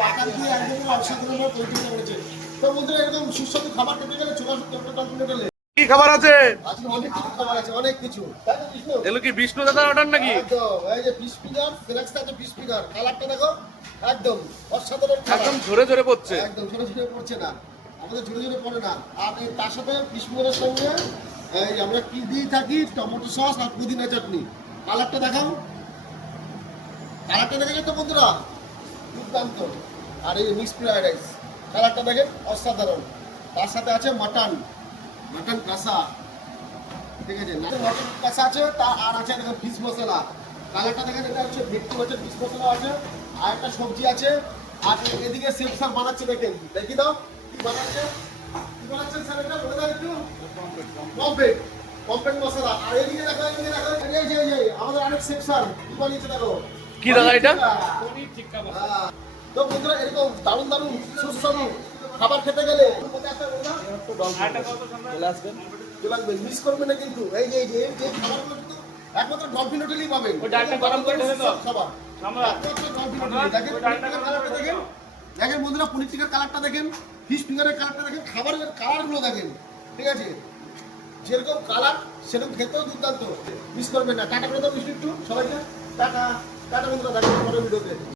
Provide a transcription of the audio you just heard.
Mutton দিয়ে একদম অসাধারণ তৈরি করেছে। তো বন্ধুরা এরকম সুস্বাদু খাবার খেতে গেলে চলে আসুন ক্যাপ্টেন কন্টিনেন্টালে। কি খাবার আছে? আজকে অনেক কিছু খাবার আছে, অনেক কিছু। তাই তো বিষ্ণু? এগুলো কি বিষ্ণু দাদার অর্ডার নাকি? একদম এই যে ফিশ ফিঙ্গার, ফ্লেক্সটা আছে ফিশ ফিঙ্গার। কালারটা দেখো একদম অসাধারণ খাবার। একদম ঝরে ঝরে পড়ছে। একদম ঝরে ঝরে পড়ছে না, আমাদের ঝরে ঝরে পড়ে না। আর তার সাথে ফিশ ফিঙ্গারের সঙ্গে এই আমরা কি দিয়ে থাকি, টমেটো সস আর পুদিনা চাটনি। কালারটা দেখাও, কালারটা দেখে তো বন্ধুরা দুর্দান্ত। আর এই মিক্স ফ্রাইড রাইস কালারটা দেখেন অসাধারণ। তার সাথে আছে মাটন, মাটন কষা, ঠিক আছে, মাটন কষা আছে। আর আছে দেখেন ফিশ মশলা। কালারটা দেখেন, এটা হচ্ছে ভেটকি মাছের ফিশ মশলা আছে। আর একটা সবজি আছে। আর এদিকে শেফ স্যার বানাচ্ছে, দেখেন দেখি দাও কি বানাচ্ছে। কি বানাচ্ছেন স্যার, এটা বলে দাও একটু। পমফ্রেট, পমফ্রেট মশলা। আর এদিকে দেখো, এদিকে দেখো, এই যে আমাদের আরেক শেফ স্যার কি বানিয়েছে দেখো। কি দাদা এটা? তো বন্ধুরা এরকম দারুণ দারুণ সুস্বাদু খাবার খেতে গেলে চলে আসবেন, মিস করবেন না কিন্তু। এই যে খাবারগুলো কিন্তু একমাত্র ডলফিন হোটেলেই পাবেন। খাবার একমাত্র ডলফিন হোটেলে। দেখেন কালারটা দেখেন, দেখেন বন্ধুরা পনির টিকার কালারটা দেখেন, ফিশ ফিঙ্গারের কালারটা দেখেন, খাবারের কালারগুলো দেখেন, ঠিক আছে, যেরকম কালার সেরকম খেতেও দুর্দান্ত। মিস করবেন না। টাটা করে দাও মিষ্টি একটু সবাইকে। টাটা টাটা বন্ধুরা, দেখেন পরের ভিডিওতে।